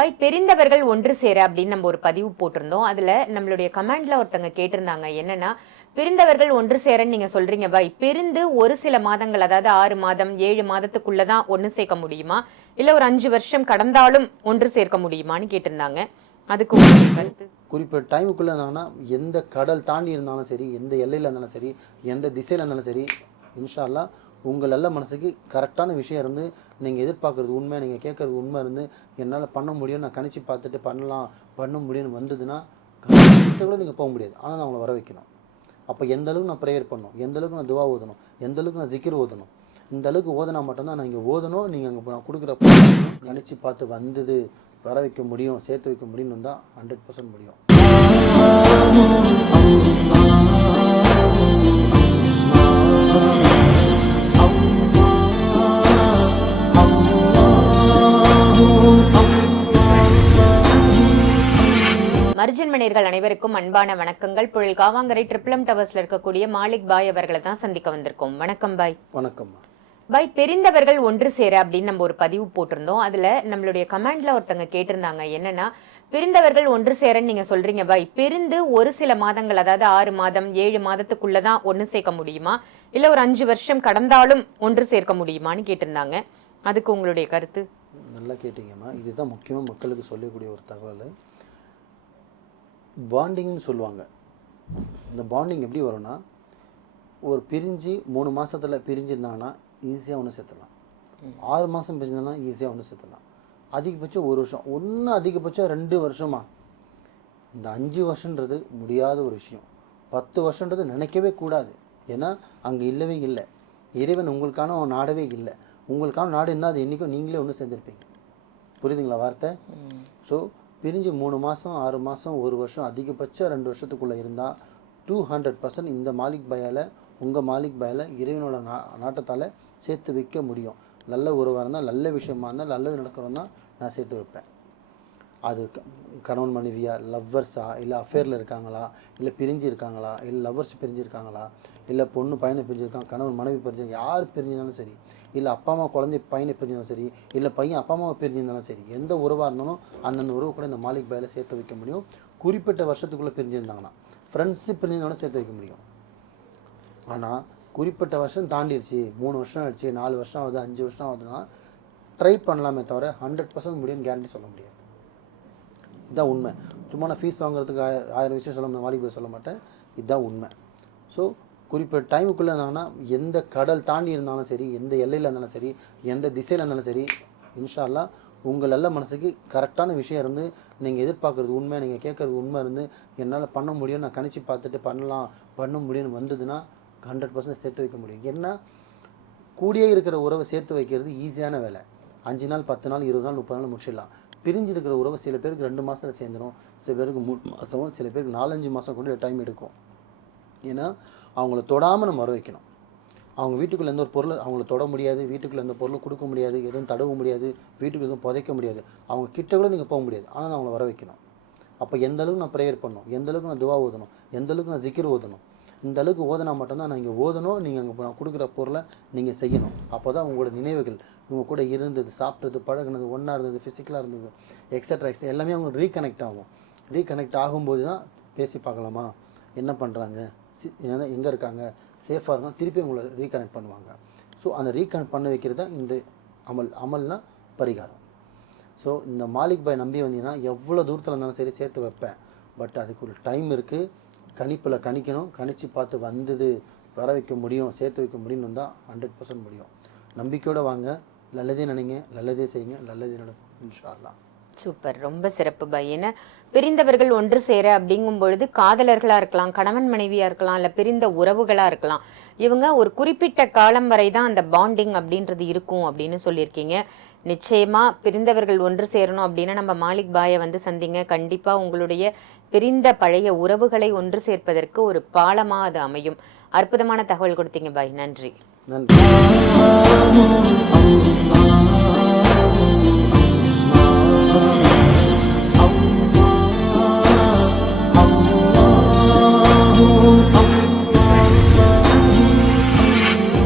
பாய் பிரிந்தவர்கள் ஒன்று சேர அப்படின்னு நம்ம ஒரு பதிவு போட்டிருந்தோம். அதுல நம்மளுடைய கமெண்ட்ல ஒருத்தங்க கேட்டிருந்தாங்க, என்னன்னா பிரிந்தவர்கள் ஒன்று சேரன்னு நீங்க சொல்றீங்க பாய், பிரிந்து ஒரு சில மாதங்கள், அதாவது 6 மாதம் 7 மாதத்துக்குள்ளதான் ஒன்று சேர்க்க முடியுமா, இல்ல ஒரு 5 வருஷம் கடந்தாலும் ஒன்று சேர்க்க முடியுமான்னு கேட்டிருந்தாங்க. அதுக்கு கருத்து? குறிப்பிட்ட டைமுக்குள்ள இருந்தாங்கன்னா, எந்த கடல் தாண்டி இருந்தாலும் சரி, எந்த எல்லையில் இருந்தாலும் சரி, எந்த திசையில் இருந்தாலும் சரி, இன்ஷா அல்லாஹ் உங்கள் நல்ல மனசுக்கு கரெக்டான விஷயம் இருந்து, நீங்கள் எதிர்பார்க்குறது உண்மை, நீங்கள் கேட்குறது உண்மை இருந்து, என்னால் பண்ண முடியும், நான் கணிச்சு பார்த்துட்டு பண்ண முடியும்னு வந்ததுன்னா கூட நீங்கள் போக முடியாது. ஆனால் நான் அவங்கள வர வைக்கணும். அப்போ எந்த அளவுக்கு நான் ப்ரேயர் பண்ணணும், எந்த அளவுக்கு நான் துவா ஓதணும், எந்த அளவுக்கு நான் ஜிக்கிர் ஓதணும், இந்த அளவுக்கு ஓதனா மட்டும்தான் நான் இங்கே ஓதணும். நீங்கள் அங்கே நான் கொடுக்குற கணிச்சு பார்த்து வந்தது வர வைக்க முடியும், சேர்த்து வைக்க முடியும்னு தான் 100% முடியும். மர்ஜன் மணியர்கள் அனைவருக்கும் அன்பான வணக்கங்கள். புழல் காவாங்கரை ட்ரிபிளம் டவர்ஸ்ல இருக்கக்கூடிய மாலிக் பாய் அவர்களை தான் சந்திக்க வந்திருக்கோம். வணக்கம் பாய். வணக்கம் பாய். பிரிந்தவர்கள் ஒன்று சேர அப்படின்னு நம்ம ஒரு பதிவு போட்டிருந்தோம். அதுல நம்மளுடைய கமெண்ட்ல ஒருத்தங்க கேட்டிருந்தாங்க, என்னன்னா பிரிந்தவர்கள் ஒன்று சேரன்னு நீங்க சொல்றீங்க பாய், பிரிந்து ஒரு சில மாதங்கள், அதாவது 6 மாதம் 7 மாதத்துக்குள்ளதான் ஒன்று சேர்க்க முடியுமா, இல்ல ஒரு 5 வருஷம் கடந்தாலும் ஒன்று சேர்க்க முடியுமான்னு கேட்டிருந்தாங்க. அதுக்கு உங்களுடைய கருத்து? நல்லா கேட்டீங்கம்மா. இதுதான் முக்கியமாக மக்களுக்கு சொல்லக்கூடிய ஒரு தகவல். பாண்டிங்னு சொல்லுவாங்க. இந்த பாண்டிங் எப்படி வரும்னா, ஒரு பிரிஞ்சு 3 மாதத்தில் பிரிஞ்சிருந்தாங்கன்னா ஈஸியாக ஒன்று சேர்த்துடலாம். 6 மாதம் பிரிஞ்சிருந்தா ஈஸியாக ஒன்று சேர்த்துடலாம். அதிகபட்சம் 1 வருஷம், ஒன்று அதிகபட்சம் 2 வருஷமா. இந்த 5 வருஷன்றது முடியாத ஒரு விஷயம். 10 வருஷன்றது நினைக்கவே கூடாது. ஏன்னா அங்கே இல்லவே இல்லை. இறைவன் உங்களுக்கான நாடவே இல்லை. உங்களுக்கான நாடு இருந்தால் அது என்றைக்கும் நீங்களே ஒன்று சேர்ந்துருப்பீங்க. புரியுதுங்களா வார்த்தை? ஸோ பிரிஞ்சு 3 மாதம் 6 மாதம் 1 வருஷம் அதிகபட்சம் 2 வருஷத்துக்குள்ளே இருந்தால் 200% இந்த மாலிக் பாயால், உங்கள் மாலிக் பாயால் இறைவனோட நாட்டத்தால் சேர்த்து வைக்க முடியும். நல்ல உறவாக இருந்தால், நல்ல விஷயமா இருந்தால், நல்லது நடக்கிறோன்னா நான் சேர்த்து வைப்பேன். அது கணவன் மனைவியா, லவ்வர்ஸா, இல்லை அஃபேரில் இருக்காங்களா, இல்லை பிரிஞ்சு இருக்காங்களா, இல்லை லவ்வர்ஸ் பிரிஞ்சிருக்காங்களா, இல்லை பொண்ணு பையனை பிரிஞ்சிருக்காங்க, கணவன் மனைவி பிரிஞ்சிருக்காங்க, யார் பிரிஞ்சிருந்தாலும் சரி, இல்லை அப்பா அம்மா குழந்தை பையனை பிரிஞ்சிருந்தாலும் சரி, இல்லை பையன் அப்பா அம்மாவை பிரிஞ்சிருந்தாலும் சரி, எந்த உறவாக இருந்தாலும் அந்தந்த உறவு கூட இந்த மாலிக் பாயில் சேர்த்து வைக்க முடியும். குறிப்பிட்ட வருஷத்துக்குள்ளே பிரிஞ்சிருந்தாங்கன்னா, ஃப்ரெண்ட்ஸு பிரிஞ்சிருந்தாலும் சேர்த்து வைக்க முடியும். ஆனால் குறிப்பிட்ட வருஷம் தாண்டிடுச்சு, 3 வருஷம் ஆயிடுச்சு, 4 வருஷம் ஆகுது, 5 வருஷம் ஆகுதுன்னா ட்ரை பண்ணலாமே தவிர 100% முடியும்னு கேரண்டி சொல்ல முடியாது. இதுதான் உண்மை. சும்மா நான் ஃபீஸ் வாங்குறதுக்கு 1000 விஷயம் சொல்ல மாலிக் பாய் சொல்ல மாட்டேன். இதுதான் உண்மை. ஸோ குறிப்பிட்ட டைமுக்குள்ளே இருந்தாங்கன்னா, எந்த கடல் தாண்டி இருந்தாலும் சரி, எந்த எல்லையில் இருந்தாலும் சரி, எந்த திசையில் இருந்தாலும் சரி, இன்ஷா அல்லாஹ் உங்கள் நல்ல மனசுக்கு கரெக்டான விஷயம் இருந்து, நீங்கள் எதிர்பார்க்குறது உண்மை, நீங்கள் கேட்குறது உண்மை இருந்து, என்னால் பண்ண முடியும், நான் கணிச்சு பார்த்துட்டு பண்ண முடியும்னு வந்ததுன்னா 100% சேர்த்து வைக்க முடியும். ஏன்னா கூடியே இருக்கிற உறவை சேர்த்து வைக்கிறது ஈஸியான வேலை. 5 நாள் 10 நாள் 20 நாள் 30 நாள் முடிச்சிடலாம். பிரிஞ்சு இருக்கிற உறவை சில பேருக்கு 2 மாதத்தில் சேர்ந்துடும், சில பேருக்கு 3 மாதம், சில பேருக்கு 4-5 மாதம் கூட டைம் எடுக்கும். ஏன்னா அவங்கள தொடாமல் நம்ம வர வைக்கணும். அவங்க வீட்டுக்குள்ளே எந்த ஒரு பொருள் அவங்கள தொட முடியாது, வீட்டுக்குள்ளே எந்த பொருளும் கொடுக்க முடியாது, எதுவும் தடவ முடியாது, வீட்டுக்கு எதுவும் புதைக்க முடியாது, அவங்க கிட்ட கூட நீங்கள் போக முடியாது. ஆனால் அவங்கள வர வைக்கணும். அப்போ எந்த அளவுக்கு நான் ப்ரேயர் பண்ணணும், எந்த அளவுக்கு நான் துவா ஓதணும், எந்த அளவுக்கு நான் ஜிக்கிர் ஓதணும், இந்த அளவுக்கு ஓதனா மட்டும்தான் நான் இங்கே ஓதணும். நீங்கள் அங்கே நான் கொடுக்குற பொருளை நீங்கள் செய்யணும். அப்போ தான் உங்களோட நினைவுகள், உங்கள் கூட இருந்தது, சாப்பிட்டது, பழகினது, ஒன்றா இருந்தது, ஃபிசிக்கலாக இருந்தது, எக்ஸட்ரா எல்லாமே அவங்க ரீகனெக்ட் ஆகும். ரீகனெக்ட் ஆகும்போது தான் பேசி பார்க்கலாமா, என்ன பண்ணுறாங்க, எங்கே இருக்காங்க, சேஃபாக இருந்தால் திருப்பி உங்களை ரீகனெக்ட் பண்ணுவாங்க. ஸோ அந்த ரீகனெக்ட் பண்ண வைக்கிறது தான் இந்த அமல்னா பரிகாரம். ஸோ இந்த மாலிக் பாய் நம்பி வந்தீங்கன்னா எவ்வளோ தூரத்தில் இருந்தாலும் சரி சேர்த்து வைப்பேன். பட் அதுக்கு ஒரு டைம் இருக்குது. கணிப்பில் கணிக்கணும். கணிச்சு பார்த்து வந்தது வர வைக்க முடியும், சேர்த்து வைக்க முடியும்னு தான் 100% முடியும். நம்பிக்கையோடு வாங்க. நல்லதே நினைங்க, நல்லதே செய்யுங்க, நல்லதே நடக்கும் இன்ஷா அல்லாஹ். சூப்பர், ரொம்ப சிறப்பு பாய். ஏன்னா பிரிந்தவர்கள் ஒன்று சேர அப்படிங்கும் பொழுது காதலர்களா இருக்கலாம், கணவன் மனைவியா இருக்கலாம், இல்ல பிரிந்த உறவுகளா இருக்கலாம், இவங்க ஒரு குறிப்பிட்ட காலம் வரை தான் அந்த பாண்டிங் அப்படின்றது இருக்கும் அப்படின்னு சொல்லியிருக்கீங்க. நிச்சயமா பிரிந்தவர்கள் ஒன்று சேரணும் அப்படின்னா நம்ம மாலிக் பாயை வந்து சந்திங்க. கண்டிப்பா உங்களுடைய பிரிந்த பழைய உறவுகளை ஒன்று சேர்ப்பதற்கு ஒரு பாலமா அது அமையும். அற்புதமான தகவல் கொடுத்தீங்க பாய். நன்றி. நன்றி.